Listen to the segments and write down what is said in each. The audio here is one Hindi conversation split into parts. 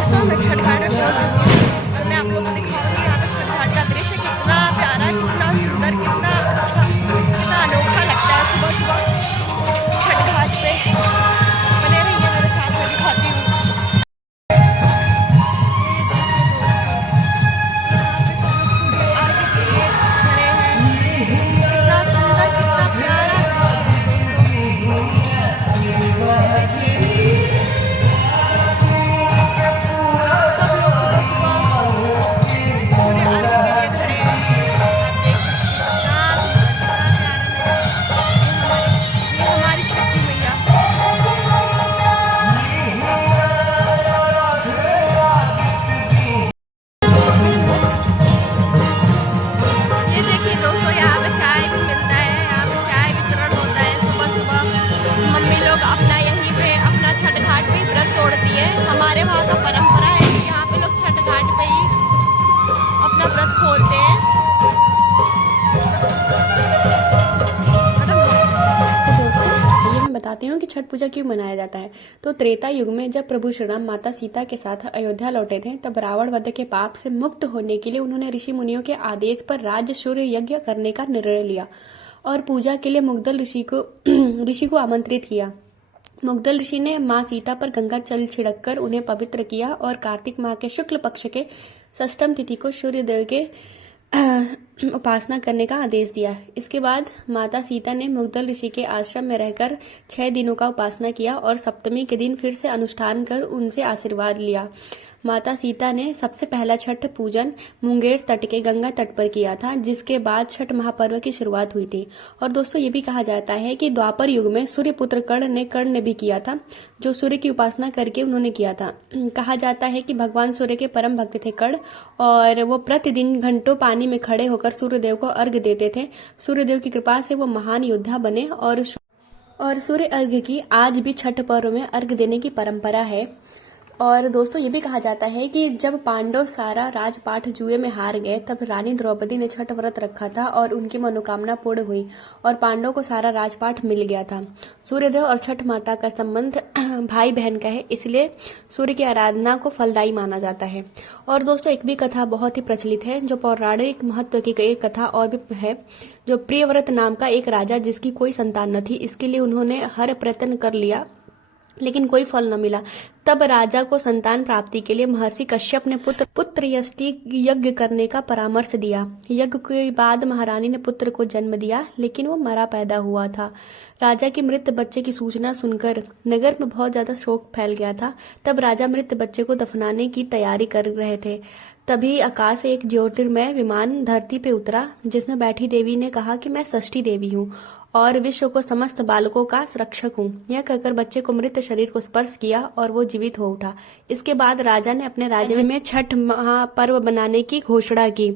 दोस्तों, मैं छठ घाट में पहुंच चुकी हूँ और मैं आप लोगों को दिखाऊंगी यहाँ पे छठ घाट का दृश्य कितना प्यारा, कितना सुंदर, कितना अच्छा, कितना अनोखा लगता है सुबह सुबह छठ घाट पे। बने रहिए मेरे साथ, मैं दिखाती हूँ। ये देखिए दोस्तों, यहाँ पे सब लोग सूर्य अर्घ्य के लिए खड़े हैं। कितना सुंदर, कितना प्यारा दृश्य है दोस्तों। ये देखिए, सब लोग सुबह सुबह सूर्य अर्घ्य के लिए खड़े हैं। आप देख सकते हैं कितना सुंदर, कितना प्यारा नजारा। ये हमारी छठी मैया। ये देखिए दोस्तों, यहाँ पे चाय भी मिलता है, यहाँ पे चाय वितरण होता है सुबह सुबह। मम्मी लोग अपना यहीं पे अपना छठ घाट पे व्रत तोड़ती है। हमारे वहाँ का परंपरा है कि यहाँ पे लोग छठ घाट पे ही अपना व्रत खोलते हैं। तो दोस्तों, ये मैं बताती हूँ कि छठ पूजा क्यों मनाया जाता है। तो त्रेता युग में जब प्रभु श्री राम माता सीता के साथ अयोध्या लौटे थे, तब रावण वध के पाप से मुक्त होने के लिए उन्होंने ऋषि मुनियों के आदेश पर राज्य सूर्य यज्ञ करने का निर्णय लिया और पूजा के लिए मुग्दल ऋषि को आमंत्रित किया। मुग्दल ऋषि ने माँ सीता पर गंगा जल छिड़ककर उन्हें पवित्र किया और कार्तिक माह के शुक्ल पक्ष के षष्ठम तिथि को सूर्य देव के उपासना करने का आदेश दिया। इसके बाद माता सीता ने मुग्दल ऋषि के आश्रम में रहकर 6 दिनों का उपासना किया और सप्तमी के दिन फिर से अनुष्ठान कर उनसे आशीर्वाद लिया। माता सीता ने सबसे पहला छठ पूजन मुंगेर तट के गंगा तट पर किया था, जिसके बाद छठ महापर्व की शुरुआत हुई थी। और दोस्तों, ये भी कहा जाता है कि द्वापर युग में सूर्य पुत्र कर्ण ने भी किया था, जो सूर्य की उपासना करके उन्होंने किया था। कहा जाता है कि भगवान सूर्य के परम भक्त थे कर्ण, और वो प्रतिदिन घंटों पानी में खड़े होकर सूर्यदेव को अर्घ्य देते थे। सूर्यदेव की कृपा से वो महान योद्धा बने और सूर्य अर्घ्य की आज भी छठ पर्व में अर्घ्य देने की परंपरा है। और दोस्तों, ये भी कहा जाता है कि जब पांडव सारा राजपाट जुए में हार गए, तब रानी द्रौपदी ने छठ व्रत रखा था और उनकी मनोकामना पूर्ण हुई और पांडवों को सारा राजपाट मिल गया था। सूर्यदेव और छठ माता का संबंध भाई बहन का है, इसलिए सूर्य की आराधना को फलदायी माना जाता है। और दोस्तों, एक भी कथा बहुत ही प्रचलित है, जो पौराणिक महत्व की एक कथा और भी है। जो प्रियव्रत नाम का एक राजा, जिसकी कोई संतान न थी, इसके लिए उन्होंने हर प्रयत्न कर लिया लेकिन कोई फल न मिला। तब राजा को संतान प्राप्ति के लिए महर्षि कश्यप ने पुत्र यष्टि यज्ञ करने का परामर्श दिया। यज्ञ के बाद महारानी ने पुत्र को जन्म दिया, लेकिन वो मरा पैदा हुआ था। राजा की मृत बच्चे की सूचना सुनकर नगर में बहुत ज्यादा शोक फैल गया था। तब राजा मृत बच्चे को दफनाने की तैयारी कर रहे थे। तभी आकाश से एक ज्योतिर्मय विमान धरती पे उतरा, जिसमें बैठी देवी ने कहा कि मैं षष्ठी देवी हूँ और विश्व को समस्त बालकों का रक्षक हूँ। यह कहकर बच्चे को मृत शरीर को स्पर्श किया और वो जीवित हो उठा। इसके बाद राजा ने अपने राज्य में छठ महापर्व बनाने की घोषणा की।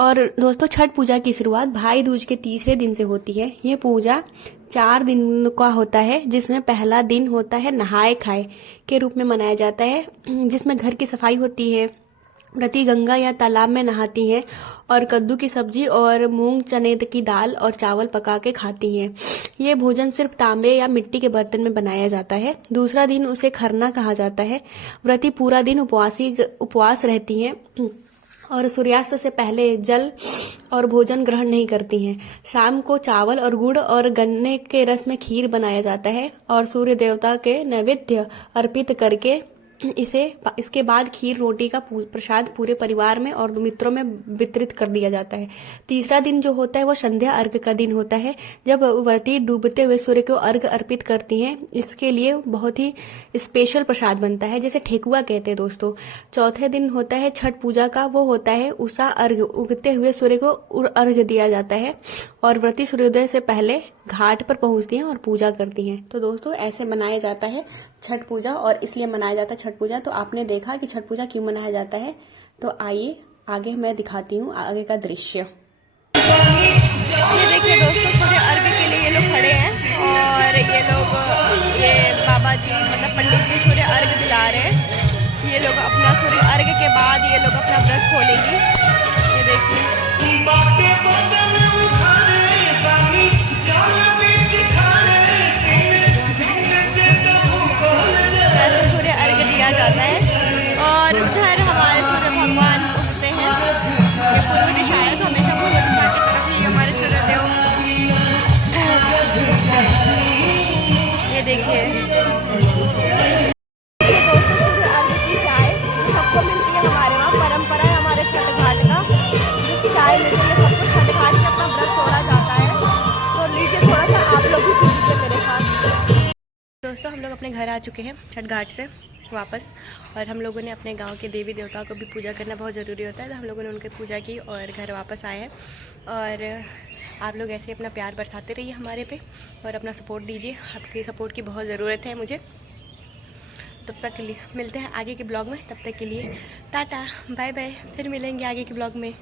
और दोस्तों, छठ पूजा की शुरुआत भाई दूज के तीसरे दिन से होती है। यह पूजा 4 दिन का होता है, जिसमें पहला दिन होता है नहाए खाए के रूप में मनाया जाता है, जिसमें घर की सफाई होती है, व्रती गंगा या तालाब में नहाती हैं और कद्दू की सब्जी और मूंग चने की दाल और चावल पका के खाती हैं। ये भोजन सिर्फ तांबे या मिट्टी के बर्तन में बनाया जाता है। दूसरा दिन उसे खरना कहा जाता है। व्रती पूरा दिन उपवास रहती हैं और सूर्यास्त से पहले जल और भोजन ग्रहण नहीं करती हैं। शाम को चावल और गुड़ और गन्ने के रस में खीर बनाया जाता है और सूर्य देवता के नैवेद्य अर्पित करके इसके बाद खीर रोटी का प्रसाद पूरे परिवार में और मित्रों में वितरित कर दिया जाता है। तीसरा दिन जो होता है वो संध्या अर्घ्य का दिन होता है, जब व्रती डूबते हुए सूर्य को अर्घ्य अर्पित करती हैं। इसके लिए बहुत ही स्पेशल प्रसाद बनता है, जैसे ठेकुआ कहते हैं दोस्तों। चौथे दिन होता है छठ पूजा का, वो होता है उषा अर्घ्य। उगते हुए सूर्य को अर्घ्य दिया जाता है और व्रती सूर्योदय से पहले घाट पर पहुंचती हैं और पूजा करती हैं। तो दोस्तों, ऐसे मनाया जाता है छठ पूजा, और इसलिए मनाया जाता है छठ पूजा। तो आपने देखा कि छठ पूजा क्यों मनाया जाता है। तो आइए आगे मैं दिखाती हूँ आगे का दृश्य। ये देखिए दोस्तों, सूर्य अर्घ्य के लिए ये लोग खड़े हैं और ये बाबा जी मतलब पंडित जी सूर्य अर्घ्य दिला रहे हैं। ये लोग अपना सूर्य अर्घ्य के बाद ये लोग अपना व्रत खोलेंगी। ये देखिए, ऐसे सूर्य अर्घ्य दिया जाता है। और देखिए दोस्तों, सूर्य अर्घ की चाय जो सबको मिलती है, हमारे वहाँ परंपरा है हमारे छठ घाट का। जिस चाय मिलती है सबको छठ घाट पे अपना व्रत तोड़ा जाता है। तो लीजिए थोड़ा सा आप लोग भी पी लीजिए मेरे साथ। दोस्तों हम लोग अपने घर आ चुके हैं छठ घाट से वापस, और हम लोगों ने अपने गांव के देवी देवताओं को भी पूजा करना बहुत ज़रूरी होता है, तो हम लोगों ने उनकी पूजा की और घर वापस आए हैं। और आप लोग ऐसे अपना प्यार बरसाते रहिए हमारे पे और अपना सपोर्ट दीजिए, आपकी सपोर्ट की बहुत ज़रूरत है मुझे। तब तक के लिए मिलते हैं आगे के ब्लॉग में, तब तक के लिए टाटा बाय बाय, फिर मिलेंगे आगे के ब्लॉग में।